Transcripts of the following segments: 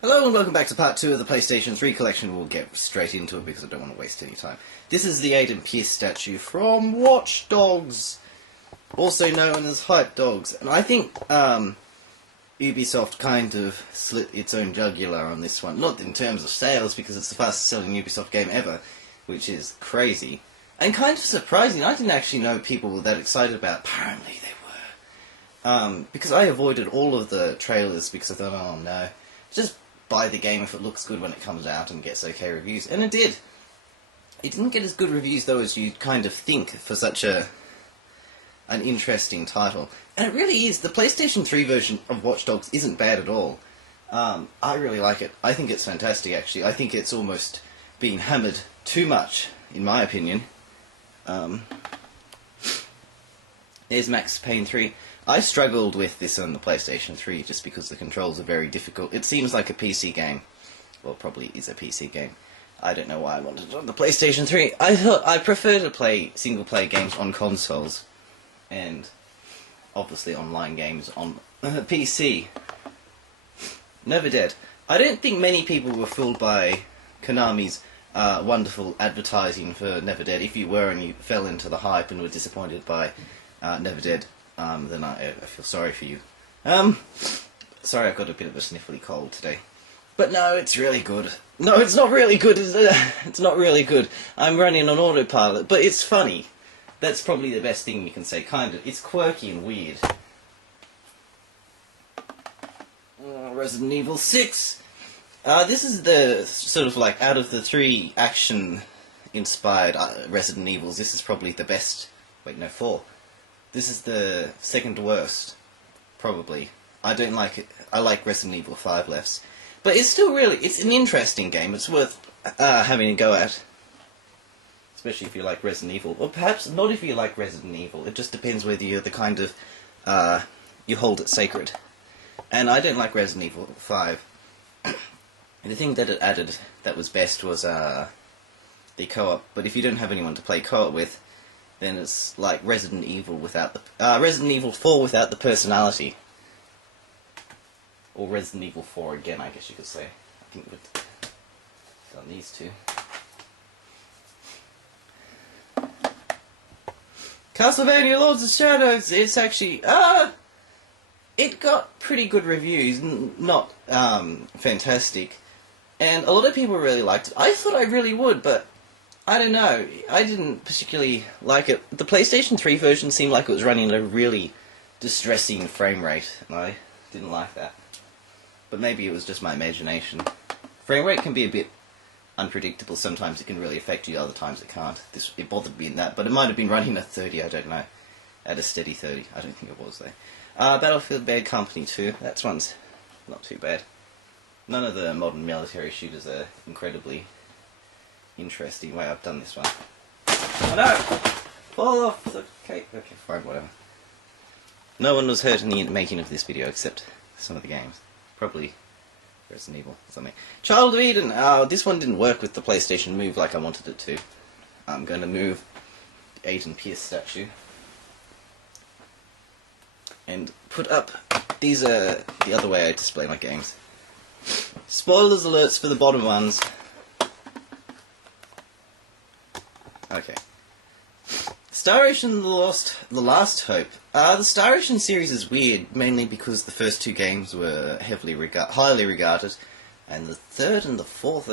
Hello and welcome back to part 2 of the PlayStation 3 Collection. We'll get straight into it because I don't want to waste any time. This is the Aiden Pierce statue from Watch Dogs, also known as Hype Dogs. And I think Ubisoft kind of slit its own jugular on this one. Not in terms of sales, because it's the fastest selling Ubisoft game ever, which is crazy. And kind of surprising. I didn't actually know people were that excited about it. Apparently they were. Because I avoided all of the trailers because I thought, oh no, just buy the game if it looks good when it comes out and gets okay reviews. And it did. It didn't get as good reviews though as you'd kind of think for such an interesting title. And it really is. The PlayStation 3 version of Watch Dogs isn't bad at all. I really like it. I think it's fantastic actually. I think it's almost being hammered too much, in my opinion. There's Max Payne 3. I struggled with this on the PlayStation 3 just because the controls are very difficult. It seems like a PC game. Well, probably is a PC game. I don't know why I wanted it on the PlayStation 3. I thought I prefer to play single-player games on consoles. And obviously online games on PC. Never Dead. I don't think many people were fooled by Konami's wonderful advertising for Never Dead. If you were and you fell into the hype and were disappointed by Never Dead, then I feel sorry for you. Sorry I've got a bit of a sniffly cold today. But no, it's really good. No, it's not really good. It's not really good. I'm running on autopilot, but it's funny. That's probably the best thing you can say, kind of. It's quirky and weird. Resident Evil 6. This is the sort of like out of the 3 action-inspired Resident Evils, this is probably the best. Wait, no, 4. This is the second worst, probably. I don't like it. I like Resident Evil 5 less. But it's still really, it's an interesting game. It's worth having a go at. Especially if you like Resident Evil. Or perhaps not if you like Resident Evil. It just depends whether you're the kind of, you hold it sacred. And I don't like Resident Evil 5. The thing that it added that was best was the co-op. But if you don't have anyone to play co-op with, then it's like Resident Evil without the Resident Evil 4 without the personality, or Resident Evil 4 again, I guess you could say. I think we've done these two. Castlevania Lords of Shadows. It's actually it got pretty good reviews, not fantastic, and a lot of people really liked it. I thought I really would, but I don't know, I didn't particularly like it. The PlayStation 3 version seemed like it was running at a really distressing frame rate, and I didn't like that. But maybe it was just my imagination. Frame rate can be a bit unpredictable. Sometimes it can really affect you, other times it can't. It bothered me in that, but it might have been running at 30, I don't know. At a steady 30, I don't think it was though. Battlefield Bad Company 2, that one's not too bad. None of the modern military shooters are incredibly interesting. Way I've done this one. Oh no! Fall off the cake. Okay, fine, whatever. No one was hurt in the making of this video except some of the games. Probably Resident Evil or something. Child of Eden! This one didn't work with the PlayStation Move like I wanted it to. I'm going to move the Aiden Pierce statue. And put up... These are the other way I display my games. Spoilers alerts for the bottom ones. Okay. Star Ocean The Last Hope. The Star Ocean series is weird, mainly because the first 2 games were highly regarded, and the third and the fourth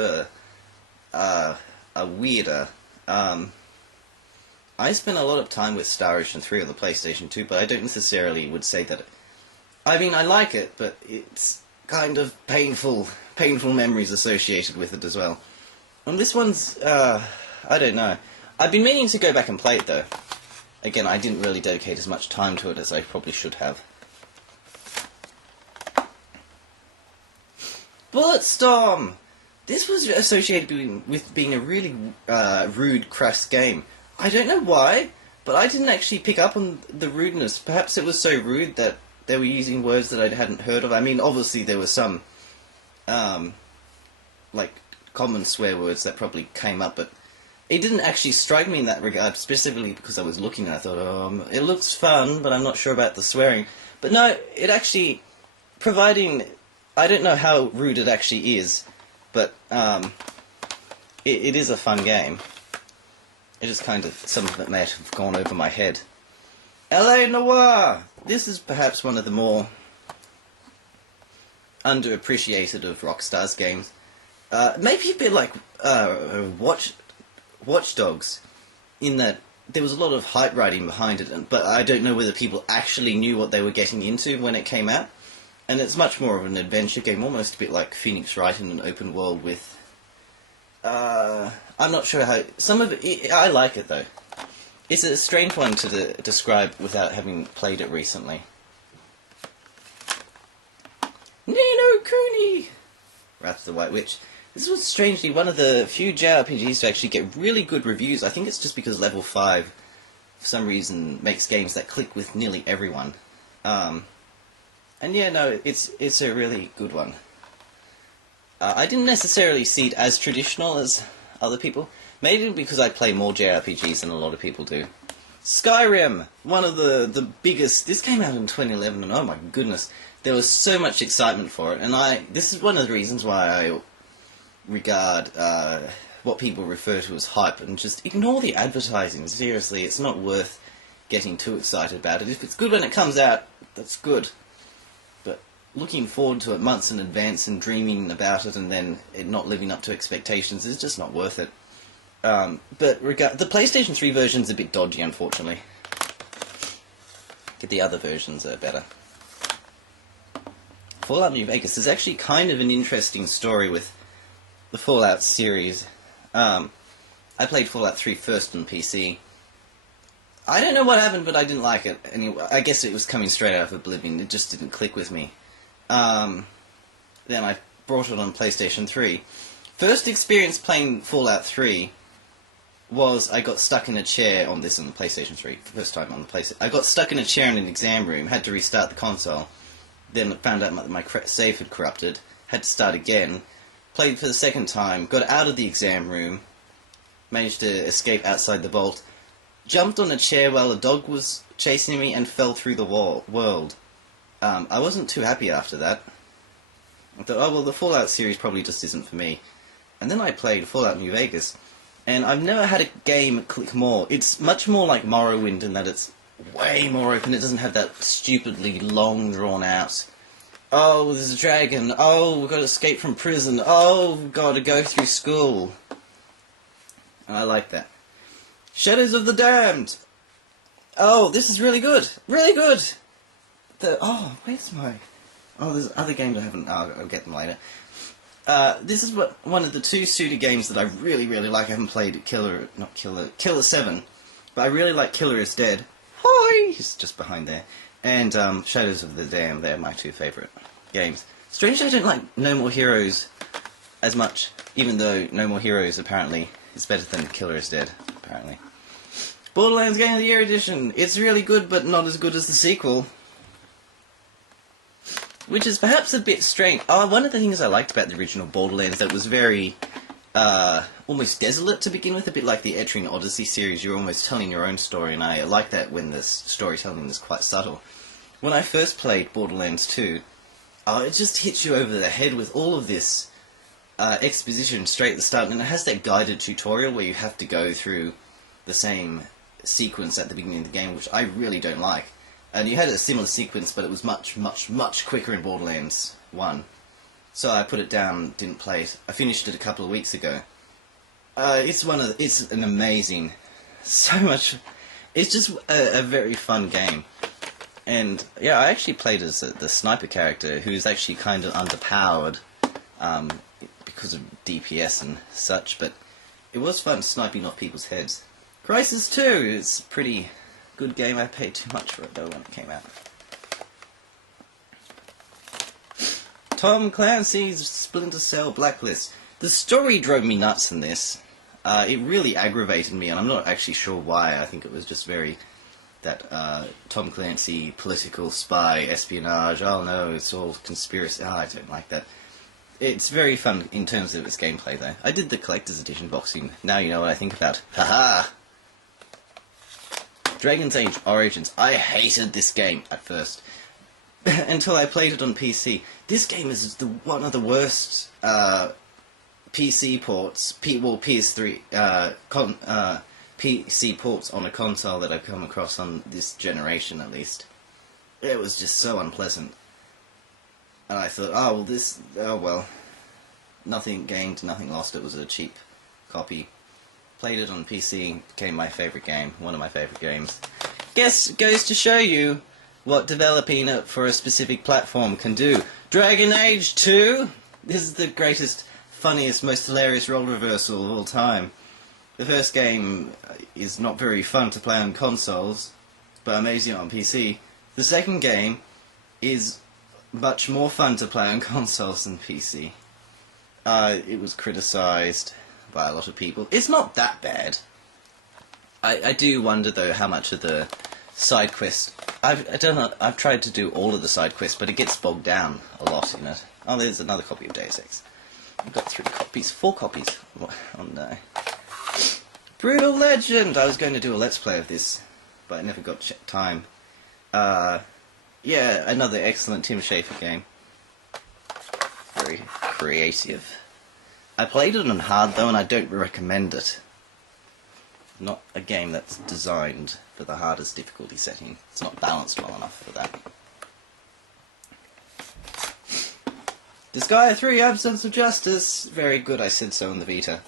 are weirder. I spent a lot of time with Star Ocean 3 on the PlayStation 2, but I don't necessarily would say that... I mean, I like it, but it's kind of painful memories associated with it as well. And this one's, I don't know. I've been meaning to go back and play it though. Again, I didn't really dedicate as much time to it as I probably should have. Bulletstorm! This was associated with being a really rude, crass game. I don't know why, but I didn't actually pick up on the rudeness. Perhaps it was so rude that they were using words that I hadn't heard of. I mean, obviously there were some, like, common swear words that probably came up, but it didn't actually strike me in that regard, specifically because I was looking and I thought, it looks fun, but I'm not sure about the swearing. But no, it actually, providing I don't know how rude it actually is, but it is a fun game. It just kind of, some of it may have gone over my head. L.A. Noire! This is perhaps one of the more underappreciated of Rockstar's games. Maybe a bit like Watch Dogs, in that there was a lot of hype riding behind it, but I don't know whether people actually knew what they were getting into when it came out. And it's much more of an adventure game, almost a bit like Phoenix Wright in an open world with... I'm not sure how... Some of it... I like it, though. It's a strange one to describe without having played it recently. Ni no Kuni! Wrath of the White Witch. This was strangely one of the few JRPGs to actually get really good reviews. I think it's just because Level 5, for some reason, makes games that click with nearly everyone. And yeah, no, it's a really good one. I didn't necessarily see it as traditional as other people. Maybe because I play more JRPGs than a lot of people do. Skyrim! One of the biggest... This came out in 2011, and oh my goodness, there was so much excitement for it. And this is one of the reasons why I regard what people refer to as hype, and just ignore the advertising. Seriously, it's not worth getting too excited about it. If it's good when it comes out, that's good. But looking forward to it months in advance and dreaming about it and then it not living up to expectations is just not worth it. But the PlayStation 3 version's a bit dodgy, unfortunately. The other versions are better. Fallout New Vegas is actually kind of an interesting story with the Fallout series. I played Fallout 3 first on PC. I don't know what happened, but I didn't like it. Anyway, I guess it was coming straight out of Oblivion. It just didn't click with me. Then I brought it on PlayStation 3. First experience playing Fallout 3 was I got stuck in a chair on this on the PlayStation 3. First time on the PlayStation. I got stuck in a chair in an exam room, had to restart the console. Then found out my save had corrupted, had to start again. Played for the second time, got out of the exam room, managed to escape outside the vault, jumped on a chair while a dog was chasing me and fell through the world. I wasn't too happy after that. I thought, oh well, the Fallout series probably just isn't for me. And then I played Fallout New Vegas, and I've never had a game click more. It's much more like Morrowind in that it's way more open. It doesn't have that stupidly long, drawn out, oh, there's a dragon, oh, we've got to escape from prison, oh, we've got to go through school. I like that. Shadows of the Damned! Oh, this is really good! Really good! Where's my... Oh, there's other games I haven't... I'll get them later. This is one of the two Suda games that I really, really like. I haven't played Killer 7, but I really like Killer is Dead. Hi! He's just behind there. And Shadows of the Damned, they're my two favourite games. Strangely, I don't like No More Heroes as much, even though No More Heroes apparently is better than Killer is Dead, apparently. Borderlands Game of the Year Edition. It's really good, but not as good as the sequel. Which is perhaps a bit strange. One of the things I liked about the original Borderlands that was very, almost desolate to begin with, a bit like the Etrian Odyssey series. You're almost telling your own story, and I like that when the storytelling is quite subtle. When I first played Borderlands 2, it just hits you over the head with all of this exposition straight at the start, and it has that guided tutorial where you have to go through the same sequence at the beginning of the game, which I really don't like. And you had a similar sequence, but it was much, much, much quicker in Borderlands 1. So I put it down, didn't play it. I finished it a couple of weeks ago. It's an amazing, so much, it's just a very fun game. And yeah, I actually played as the sniper character, who's actually kind of underpowered, because of DPS and such, but it was fun sniping off people's heads. Crysis 2, it's a pretty good game. I paid too much for it though when it came out. Tom Clancy's Splinter Cell Blacklist. The story drove me nuts in this. It really aggravated me, and I'm not actually sure why. I think it was just very... that Tom Clancy, political spy, espionage, oh no, it's all conspiracy. I don't like that. It's very fun in terms of its gameplay though. I did the Collector's Edition boxing. Now you know what I think about. Haha! Dragon's Age Origins. I hated this game at first. until I played it on PC. This game is one of the worst PC ports, PS3 PC ports on a console that I've come across on this generation, at least. It was just so unpleasant. And I thought, oh well, nothing gained, nothing lost. It was a cheap copy. Played it on PC, became my favourite game, one of my favourite games. Guess goes to show you what developing it for a specific platform can do. Dragon Age 2? This is the greatest, funniest, most hilarious role reversal of all time. The first game is not very fun to play on consoles, but amazing on PC. The second game is much more fun to play on consoles than PC. It was criticised by a lot of people. It's not that bad. I do wonder though how much of the side quests. I've tried to do all of the side quests, but it gets bogged down a lot in it. Oh, there's another copy of Deus Ex. I've got 4 copies. Oh no. Brutal Legend! I was going to do a Let's Play of this, but I never got time. Yeah, another excellent Tim Schafer game. Very creative. I played it on hard though, and I don't recommend it. Not a game that's designed for the hardest difficulty setting. It's not balanced well enough for that. Disgaea 3, Absence of Justice. Very good, I said so in the Vita.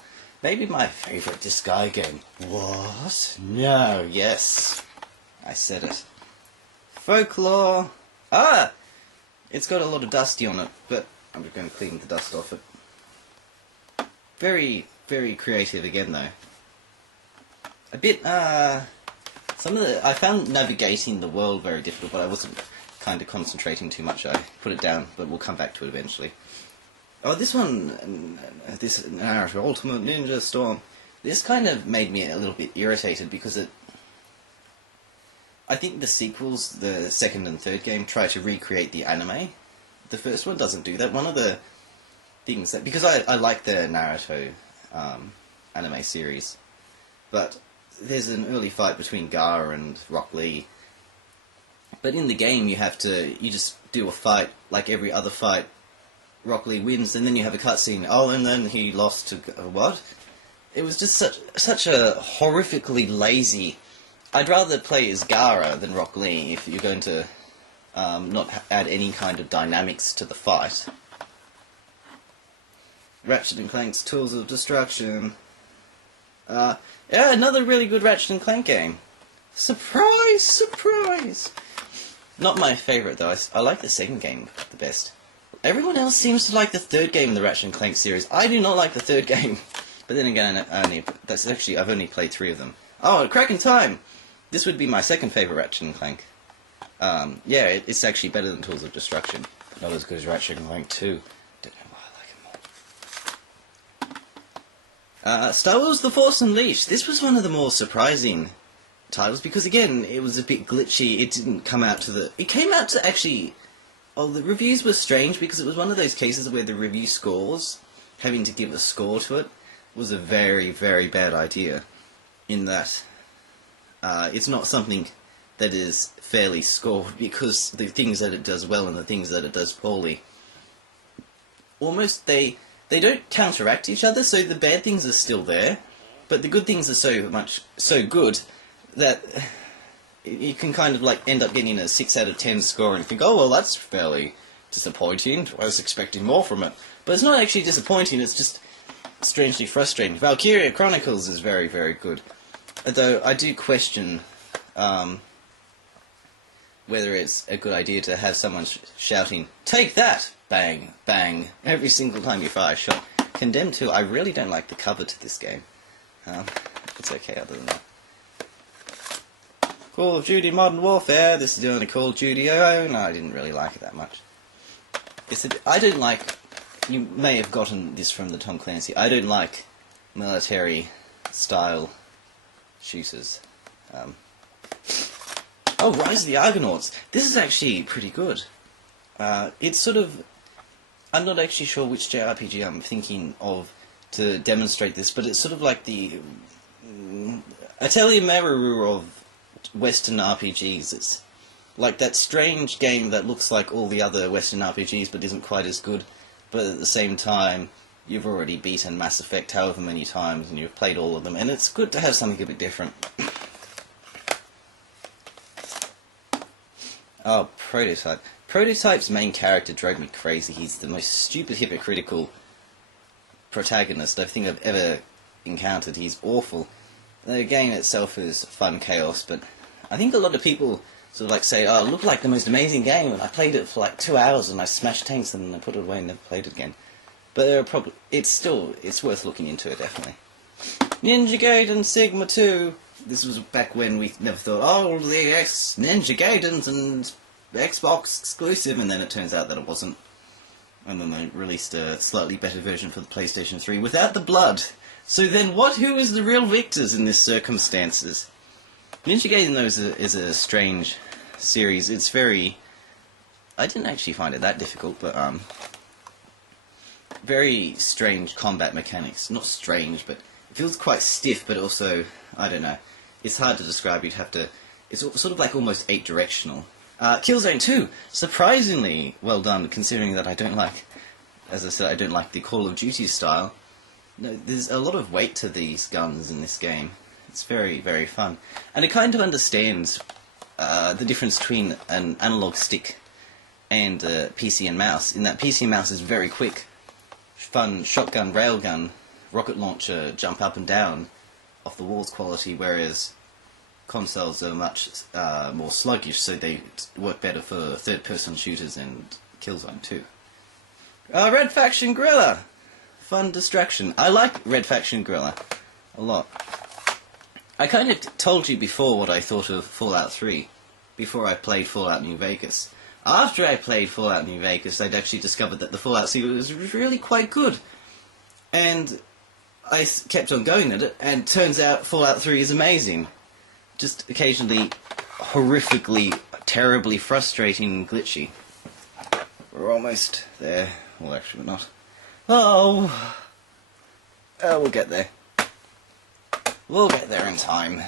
Maybe my favourite Disgaea game. What? No, yes. I said it. Folklore. It's got a lot of dusty on it, but I'm just going to clean the dust off it. Very, very creative again, though. A bit, I found navigating the world very difficult, but I wasn't kind of concentrating too much. I put it down, but we'll come back to it eventually. Oh, this one, this Naruto Ultimate Ninja Storm, this kind of made me a little bit irritated because I think the sequels, the second and third game, try to recreate the anime. The first one doesn't do that. One of the things that, because I like the Naruto anime series, but there's an early fight between Gaara and Rock Lee. But in the game, you just do a fight like every other fight. Rock Lee wins, and then you have a cutscene. Oh, and then he lost to what? It was just such a horrifically lazy. I'd rather play as Gaara than Rock Lee if you're going to not add any kind of dynamics to the fight. Ratchet and Clank's Tools of Destruction. Yeah, another really good Ratchet and Clank game. Surprise! Surprise! Not my favourite though. I like the second game the best. Everyone else seems to like the third game in the Ratchet and Clank series. I do not like the third game. But then again, I've only played 3 of them. Oh, Cracking Time! This would be my second favourite Ratchet and Clank. Yeah, it's actually better than Tools of Destruction. But not as good as Ratchet and Clank 2. Don't know why I like it more. Star Wars The Force Unleashed. This was one of the more surprising titles because, again, it was a bit glitchy. It didn't come out to the... It came out to actually... Oh, the reviews were strange because it was one of those cases where the review scores, having to give a score to it, was a very, very bad idea. In that, it's not something that is fairly scored because the things that it does well and the things that it does poorly, almost they don't counteract each other, so the bad things are still there, but the good things are so good that you can kind of like end up getting a 6 out of 10 score and think, oh well, that's fairly disappointing. I was expecting more from it, but it's not actually disappointing. It's just strangely frustrating. Valkyria Chronicles is very, very good, although I do question whether it's a good idea to have someone shouting, "Take that!" Bang, bang, every single time you fire a shot. Condemned 2, I really don't like the cover to this game. It's okay other than that. Call of Duty Modern Warfare. This is the only Call of Duty I own. I didn't really like it that much. I don't like... You may have gotten this from the Tom Clancy. I don't like military-style shooters. Oh, Rise of the Argonauts. This is actually pretty good. It's sort of... I'm not actually sure which JRPG I'm thinking of to demonstrate this, but it's sort of like the Atelier Maru of Western RPGs. Like that strange game that looks like all the other Western RPGs but isn't quite as good, but at the same time, you've already beaten Mass Effect however many times and you've played all of them, and it's good to have something a bit different. Oh, Prototype. Prototype's main character drove me crazy. He's the most stupid, hypocritical protagonist I think I've ever encountered. He's awful. The game itself is fun chaos, but I think a lot of people sort of like say, oh, it looked like the most amazing game, and I played it for like 2 hours and I smashed tanks and then I put it away and never played it again. But there are it's worth looking into it, definitely. Ninja Gaiden Sigma 2. This was back when we never thought, oh, the Ninja Gaidens and Xbox exclusive, and then it turns out that it wasn't. And then they released a slightly better version for the PlayStation 3 without the blood. So then who is the real victors in this circumstances? Ninja Gaiden, though, is a strange series. It's very... I didn't actually find it that difficult, but very strange combat mechanics. Not strange, but it feels quite stiff, but also, I don't know. It's hard to describe. You'd have to... It's sort of like almost 8-directional. Killzone 2, surprisingly well done, considering that I don't like, as I said, I don't like the Call of Duty style. No, there's a lot of weight to these guns in this game. It's very, very fun. And it kind of understands the difference between an analog stick and PC and mouse, in that PC and mouse is very quick. Fun shotgun, railgun, rocket launcher, jump up and down, off the walls quality, whereas consoles are much more sluggish, so they work better for third-person shooters and Killzone 2. Red Faction Guerrilla! Fun distraction. I like Red Faction Guerrilla a lot. I kind of told you before what I thought of Fallout 3, before I played Fallout New Vegas. After I played Fallout New Vegas, I'd actually discovered that the Fallout series was really quite good. And I kept on going at it, and turns out Fallout 3 is amazing. Just occasionally horrifically, terribly frustrating and glitchy. We're almost there. Well, actually we're not. Oh, we'll get there. We'll get there in time.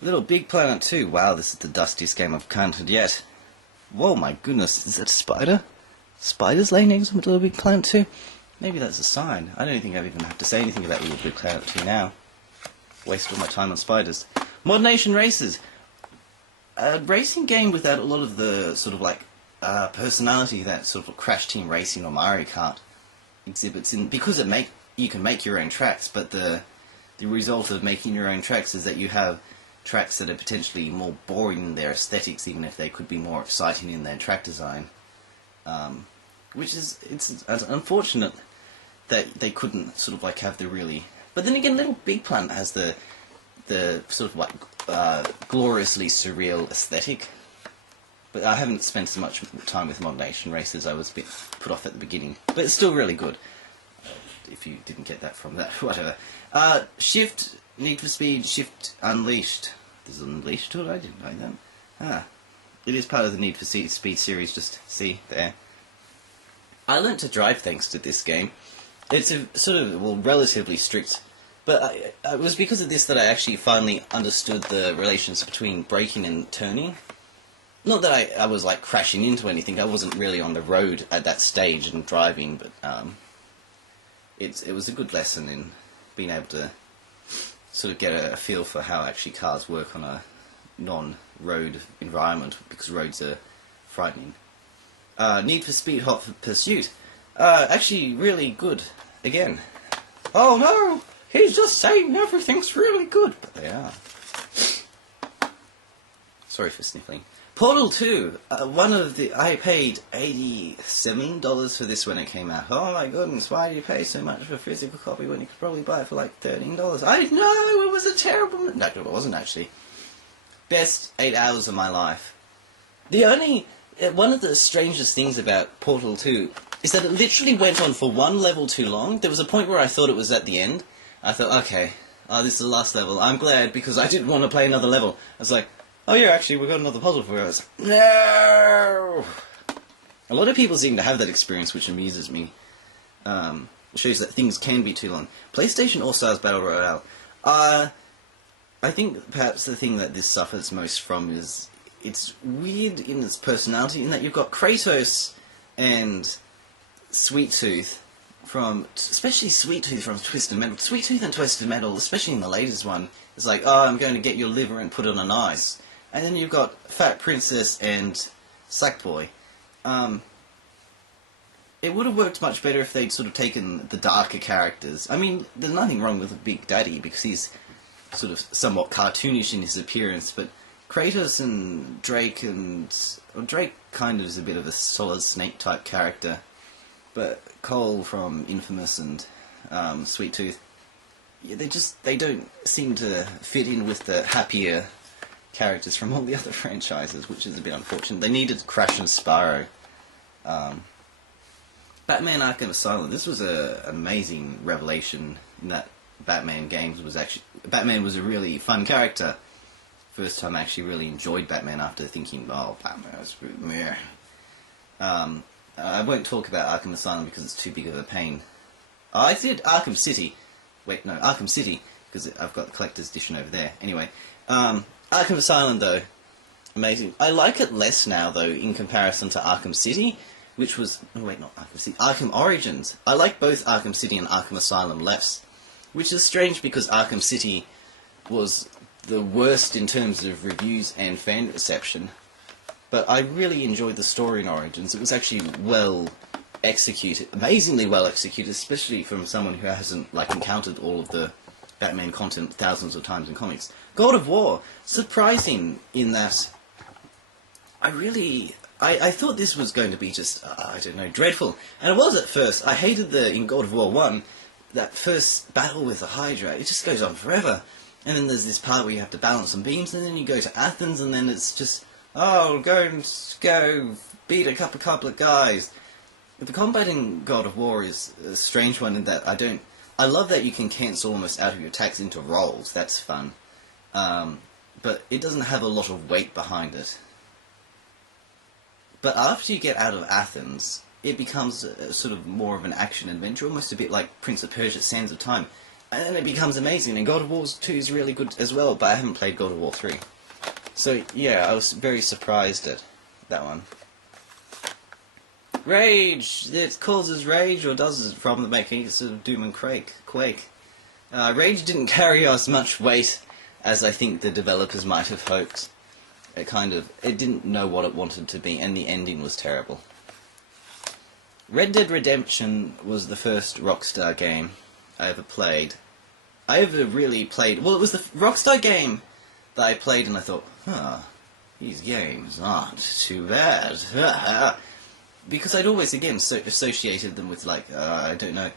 Little Big Planet 2. Wow, this is the dustiest game I've encountered yet. Whoa, my goodness, is that a spider? Spiders laying eggs on Little Big Planet 2? Maybe that's a sign. I don't think I even have to say anything about Little Big Planet 2 now. Waste all my time on spiders. Mod Nation Races. A racing game without a lot of the sort of like personality that sort of Crash Team Racing or Mario Kart exhibits. Because you can make your own tracks, but the result of making your own tracks is that you have tracks that are potentially more boring in their aesthetics, even if they could be more exciting in their track design. Which is, it's unfortunate that they couldn't sort of like have the really... But then again, Little Big Planet has the sort of like gloriously surreal aesthetic. But I haven't spent as much time with Mod Nation Races. I was a bit put off at the beginning. But it's still really good. If you didn't get that from that, whatever. Shift, Need for Speed, Shift Unleashed. There's an Unleashed to it? I didn't know that. It is part of the Need for Speed series, just see there. I learnt to drive thanks to this game. It's a sort of, well, relatively strict, but it was because of this that I actually finally understood the relations between braking and turning. Not that I was like crashing into anything, I wasn't really on the road at that stage and driving, but it was a good lesson in being able to sort of get a feel for how actually cars work on a non-road environment, because roads are frightening. Need for Speed Hot Pursuit. Actually really good. Again. Oh no! He's just saying everything's really good! But they are. Sorry for sniffling. Portal 2. I paid $87 for this when it came out. Oh my goodness, why do you pay so much for a physical copy when you could probably buy it for like $13? I know, it was a terrible... No, it wasn't actually. Best 8 hours of my life. One of the strangest things about Portal 2 is that it literally went on for one level too long. There was a point where I thought it was at the end. I thought, okay, this is the last level. I'm glad, because I didn't want to play another level. I was like, oh yeah, actually, we've got another puzzle for us. No! A lot of people seem to have that experience, which amuses me. It shows that things can be too long. PlayStation All-Stars Battle Royale. I think perhaps the thing that this suffers most from is it's weird in its personality in that you've got Kratos and Sweet Tooth especially Sweet Tooth from Twisted Metal. Sweet Tooth and Twisted Metal, especially in the latest one, is like, oh, I'm going to get your liver and put it on ice. And then you've got Fat Princess and Sackboy. It would have worked much better if they'd sort of taken the darker characters. I mean, there's nothing wrong with Big Daddy because he's sort of somewhat cartoonish in his appearance, but Kratos and Drake Drake kind of is a bit of a Solid Snake type character, but Cole from Infamous and Sweet Tooth, yeah, they don't seem to fit in with the happier characters from all the other franchises, which is a bit unfortunate. They needed Crash and Spyro. Batman Arkham Asylum, this was an amazing revelation in that Batman was a really fun character. First time I actually really enjoyed Batman after thinking, oh, Batman was meh. I won't talk about Arkham Asylum because it's too big of a pain. Oh, I did Arkham City. Wait, no, Arkham City, because I've got the collector's edition over there. Anyway, Arkham Asylum, though, amazing. I like it less now, though, in comparison to Arkham City, which was... Oh, wait, not Arkham City. Arkham Origins. I like both Arkham City and Arkham Asylum less, which is strange because Arkham City was the worst in terms of reviews and fan reception. But I really enjoyed the story in Origins. It was actually well executed, amazingly well executed, especially from someone who hasn't encountered all of the Batman content thousands of times in comics. God of War, surprising in that I thought this was going to be just, I don't know, dreadful. And it was at first. I hated in God of War 1, that first battle with the Hydra. It just goes on forever. And then there's this part where you have to balance some beams, and then you go to Athens, and then it's just, oh, go beat a couple of guys. The combat in God of War is a strange one in that I love that you can cancel almost out of your attacks into rolls. That's fun. But it doesn't have a lot of weight behind it. But after you get out of Athens, it becomes sort of more of an action-adventure, almost a bit like Prince of Persia Sands of Time. And then it becomes amazing, and God of War 2 is really good as well, but I haven't played God of War 3. So, yeah, I was very surprised at that one. Rage! It causes rage, or does it, from the making sort of Doom and Quake. Rage didn't carry us much weight, as I think the developers might have hoped. It didn't know what it wanted to be, and the ending was terrible. Red Dead Redemption was the first Rockstar game I ever played. Well, it was the Rockstar game that I played and I thought, these games aren't too bad. Because I'd always, again, associated them with, I don't know,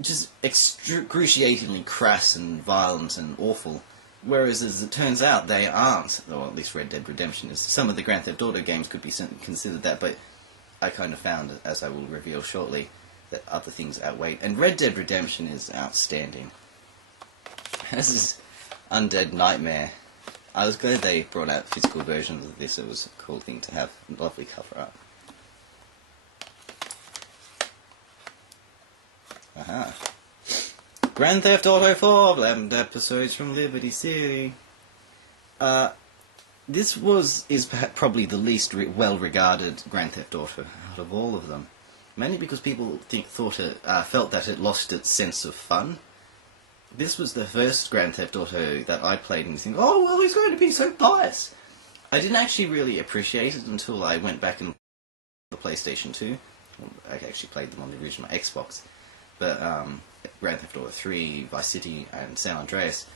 just excruciatingly crass and violent and awful. Whereas, as it turns out, they aren't. Or at least Red Dead Redemption is. Some of the Grand Theft Auto games could be considered that, but I kind of found, as I will reveal shortly, that other things outweigh. And Red Dead Redemption is outstanding. This is Undead Nightmare. I was glad they brought out physical versions of this. It was a cool thing to have. Lovely cover art. Aha. Grand Theft Auto 4, 11 episodes from Liberty City. This is probably the least well-regarded Grand Theft Auto out of all of them. Mainly because people felt that it lost its sense of fun. This was the first Grand Theft Auto that I played and think, oh, well, it's going to be so nice. I didn't actually really appreciate it until I went back and the PlayStation 2. I actually played them on the original Xbox. But Grand Theft Auto 3, Vice City, and San Andreas.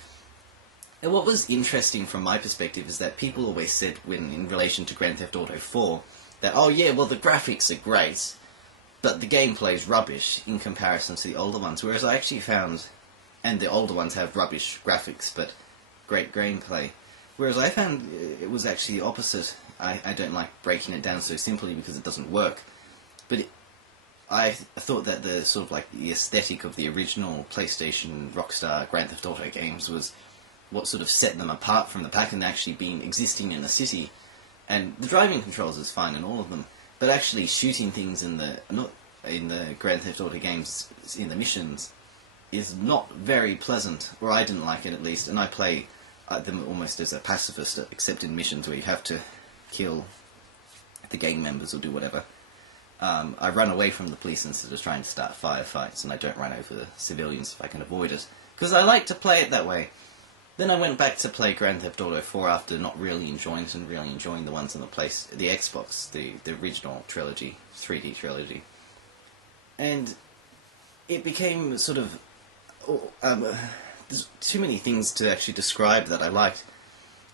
And what was interesting from my perspective is that people always said, in relation to Grand Theft Auto 4, that, oh yeah, well, the graphics are great, but the gameplay is rubbish in comparison to the older ones. Whereas I actually found, and the older ones have rubbish graphics, but great gameplay. Whereas I found it was actually the opposite. I don't like breaking it down so simply because it doesn't work. But I thought that the the aesthetic of the original PlayStation Rockstar Grand Theft Auto games was what sort of set them apart from the pack, and actually existing in the city. And the driving controls is fine in all of them, but actually shooting things in the Grand Theft Auto games in the missions is not very pleasant, or I didn't like it at least. And I play them almost as a pacifist, except in missions where you have to kill the gang members or do whatever. I run away from the police instead of trying to start firefights, and I don't run over civilians if I can avoid it, because I like to play it that way. Then I went back to play Grand Theft Auto 4 after not really enjoying it and really enjoying the ones on the Xbox, the original trilogy, 3D trilogy. And it became sort of... there's too many things to actually describe that I liked,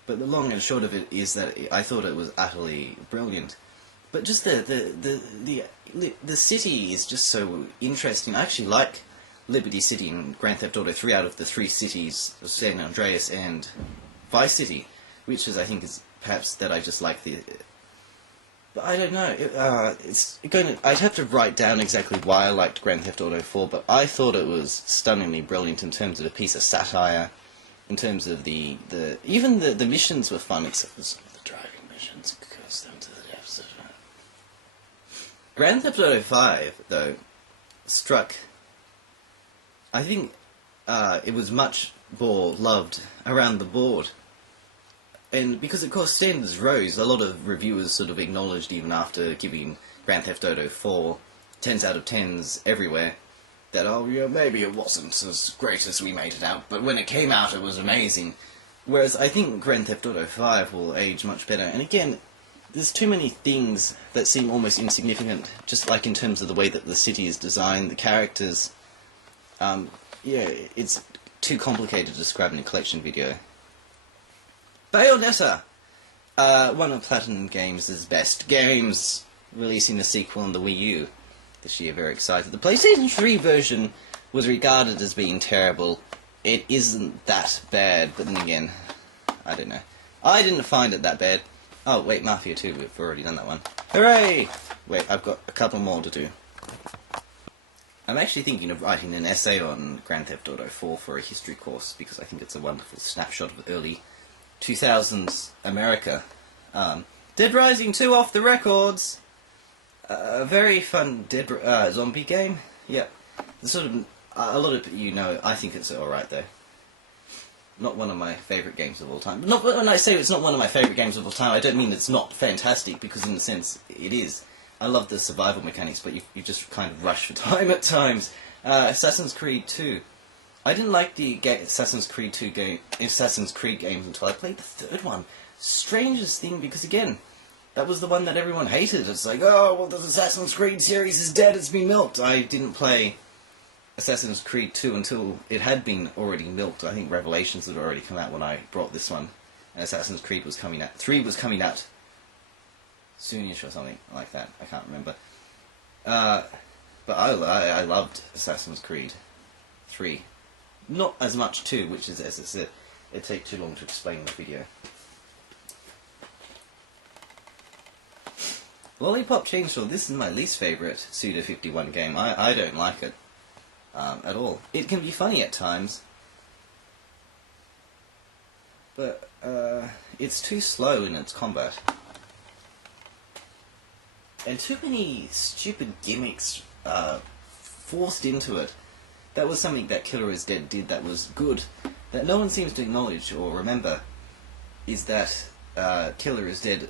but the long and short of it is that I thought it was utterly brilliant. But just the city is just so interesting. I actually like Liberty City and Grand Theft Auto 3 out of the 3 cities of San Andreas and Vice City, which is, I think, is perhaps that I just like the... But I don't know. I'd have to write down exactly why I liked Grand Theft Auto 4, but I thought it was stunningly brilliant in terms of a piece of satire, in terms of even the missions were fun, except for some of the driving missions, curse them to the depths of it. Grand Theft Auto 5, though, struck... I think it was much more loved around the board. And because, of course, standards rose, a lot of reviewers sort of acknowledged, even after giving Grand Theft Auto 4 10s out of 10s everywhere, that, oh, yeah, maybe it wasn't as great as we made it out, but when it came out it was amazing. Whereas I think Grand Theft Auto 5 will age much better. And again, there's too many things that seem almost insignificant, just like in terms of the way that the city is designed, the characters... yeah, it's too complicated to describe in a collection video. Bayonetta! One of Platinum Games' best games, releasing a sequel on the Wii U this year, very excited. The PlayStation 3 version was regarded as being terrible. It isn't that bad, but then again, I don't know. I didn't find it that bad. Oh, wait, Mafia 2, we've already done that one. Hooray! Wait, I've got a couple more to do. I'm actually thinking of writing an essay on Grand Theft Auto 4 for a history course, because I think it's a wonderful snapshot of early 2000s America. Dead Rising 2 off the records! A very fun zombie game. Yeah. Sort of, a lot of you know, I think it's alright though. Not one of my favourite games of all time. Not when I say it's not one of my favourite games of all time, I don't mean it's not fantastic, because in a sense it is. I love the survival mechanics, but you just kind of rush for time at times. Assassin's Creed 2. I didn't like the Assassin's Creed games until I played the third one. Strangest thing, because again, that was the one that everyone hated. It's like, oh, well, the Assassin's Creed series is dead, it's been milked. I didn't play Assassin's Creed 2 until it had been already milked. I think Revelations had already come out when I brought this one. And Assassin's Creed was coming out. 3 was coming out soonish or something like that. I can't remember. But I loved Assassin's Creed 3. Not as much 2, which is, as I said, it'd take too long to explain in the video. Lollipop Chainsaw, this is my least favourite Suda51 game. I don't like it at all. It can be funny at times, but it's too slow in its combat. And too many stupid gimmicks forced into it. That was something that Killer is Dead did that was good, that no one seems to acknowledge or remember, is that Killer is Dead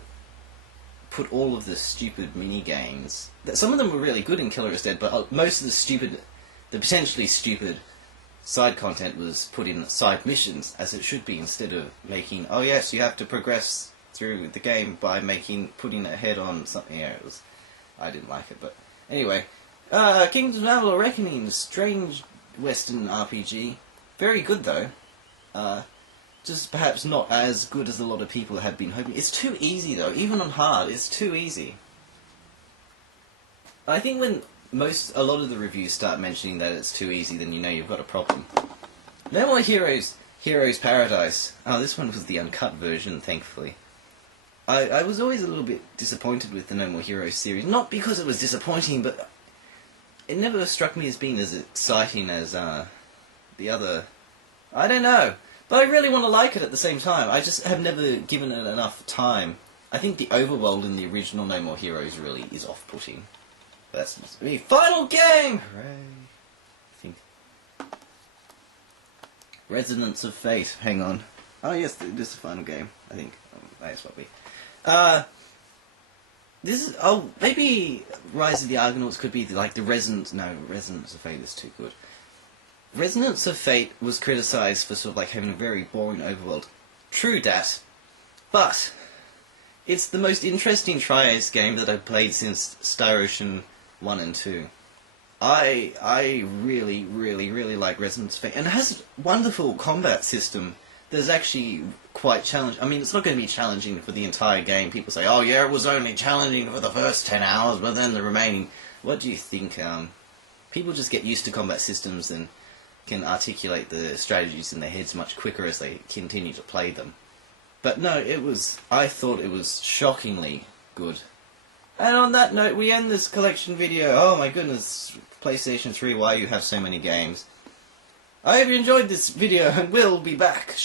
put all of the stupid mini-games... Some of them were really good in Killer is Dead, but most of the potentially stupid side content was put in side missions, as it should be, instead of making, oh yes, you have to progress through the game by putting a head on something. Yeah, I didn't like it, but anyway. Kingdoms of Amalur Reckoning, strange Western RPG. Very good though. Just perhaps not as good as a lot of people had been hoping. It's too easy though, even on hard, it's too easy. I think when a lot of the reviews start mentioning that it's too easy, then you know you've got a problem. No More Heroes Paradise. Oh, this one was the uncut version, thankfully. I was always a little bit disappointed with the No More Heroes series. Not because it was disappointing, but it never struck me as being as exciting as the other... I don't know. But I really want to like it at the same time. I just have never given it enough time. I think the overworld in the original No More Heroes really is off-putting. That's the final game! Hooray. I think... Resonance of Fate. Hang on. Oh yes, this is the final game, I think. That's what we... this is... Oh, maybe Rise of the Argonauts could be like the Resonance... No, Resonance of Fate is too good. Resonance of Fate was criticised for sort of like having a very boring overworld. True that. But it's the most interesting Tri-Ace game that I've played since Star Ocean 1 and 2. I really, really, really like Resonance of Fate. And it has a wonderful combat system that's actually quite challenging. I mean, it's not going to be challenging for the entire game. People say, oh yeah, it was only challenging for the first 10 hours, but then the remaining... What do you think? People just get used to combat systems and can articulate the strategies in their heads much quicker as they continue to play them. But no, I thought it was shockingly good. And on that note, we end this collection video. Oh my goodness, PlayStation 3, why you have so many games. I hope you enjoyed this video, and we'll be back.